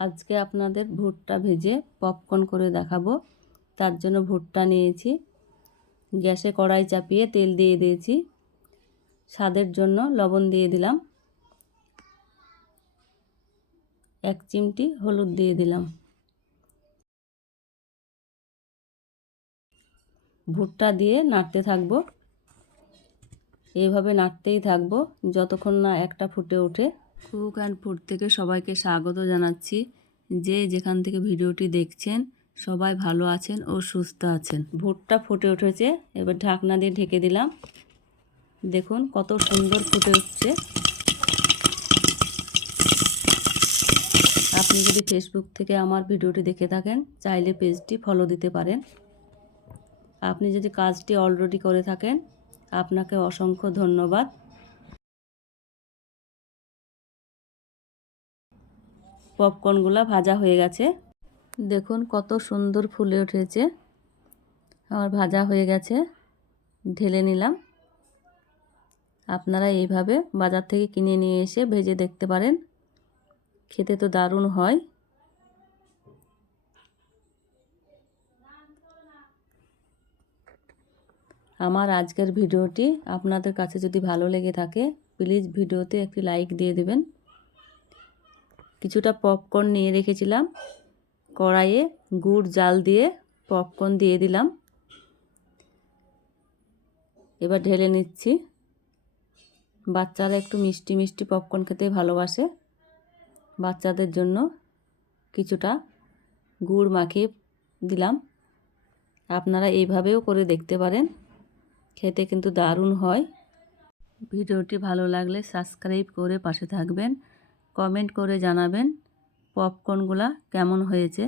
আজকে আপনাদের ভুট্টা ভেজে পপকর্ন করে দেখাবো। তার জন্য ভুট্টা নিয়েছি, গ্যাসে কড়াই চাপিয়ে তেল দিয়ে দিয়েছি, স্বাদের জন্য লবণ দিয়ে দিলাম, 1 চিমটি হলুদ দিয়ে দিলাম। ভুট্টা দিয়ে নাড়তে থাকবো, এইভাবে নাড়তেই থাকবো যতক্ষণ না একটা ফুটে ওঠে। কুক অ্যান্ড ফুড থেকে সবাইকে স্বাগত জানাচ্ছি। যে যেখান থেকে ভিডিওটি দেখছেন সবাই ভালো আছেন ও সুস্থ আছেন। ভুট্টা ফুটে উঠেছে, এবার ঢাকনা দিয়ে ঢেকে দিলাম। দেখুন কত সুন্দর ফুটে উঠছে। আপনি যদি ফেসবুক থেকে আমার ভিডিওটি দেখে থাকেন চাইলে পেজটি ফলো দিতে পারেন। আপনি যদি কাজটি অলরেডি করে থাকেন আপনাকে অসংখ্য ধন্যবাদ। পপকর্নগুলো ভাজা হয়ে গেছে, দেখুন কত সুন্দর ফুলে উঠেছে। আমার ভাজা হয়ে গেছে, ঢেলে নিলাম। আপনারা এইভাবে বাজার থেকে কিনে নিয়ে এসে ভেজে দেখতে পারেন, খেতে তো দারুণ হয়। আমার আজকের ভিডিওটি আপনাদের কাছে যদি ভালো লেগে থাকে প্লিজ ভিডিওতে একটি লাইক দিয়ে দেবেন। কিছুটা পপকর্ন নিয়ে রেখেছিলাম, কড়াইয়ে গুড় জাল দিয়ে পপকর্ন দিয়ে দিলাম। এবার ঢেলে নিচ্ছি। বাচ্চারা একটু মিষ্টি মিষ্টি পপকর্ন খেতে ভালোবাসে, বাচ্চাদের জন্য কিছুটা গুড় মাখিয়ে দিলাম। আপনারা এইভাবেও করে দেখতে পারেন, খেতে কিন্তু দারুণ হয়। ভিডিওটি ভালো লাগলে সাবস্ক্রাইব করে পাশে থাকবেন, কমেন্ট করে জানাবেন পপকর্নগুলো কেমন হয়েছে।